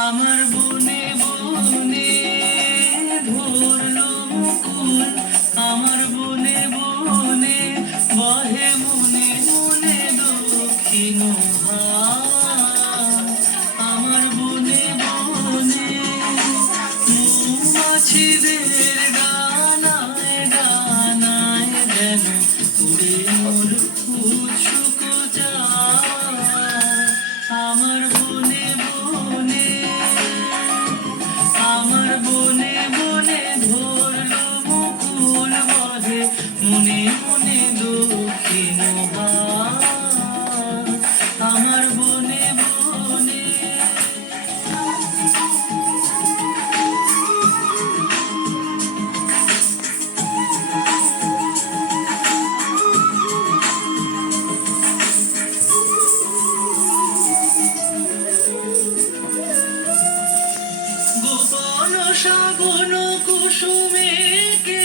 আমার বনে বনে ধরলো মুকুল, আমার বনে বনে বহে মনে মনে দক্ষিণ হাত। আমার বনে বনে মৌমাছিদের গানায় গানায় যেন উড়ে মোর উৎসুক চাঁদ। আমার বনে বনে, আমার বনে বনে ধরলো মুকুল, বহে মনে মনে দক্ষিণ হাত। আমার বনে বনে। গোপন শ্রাবণ কুসুমে কে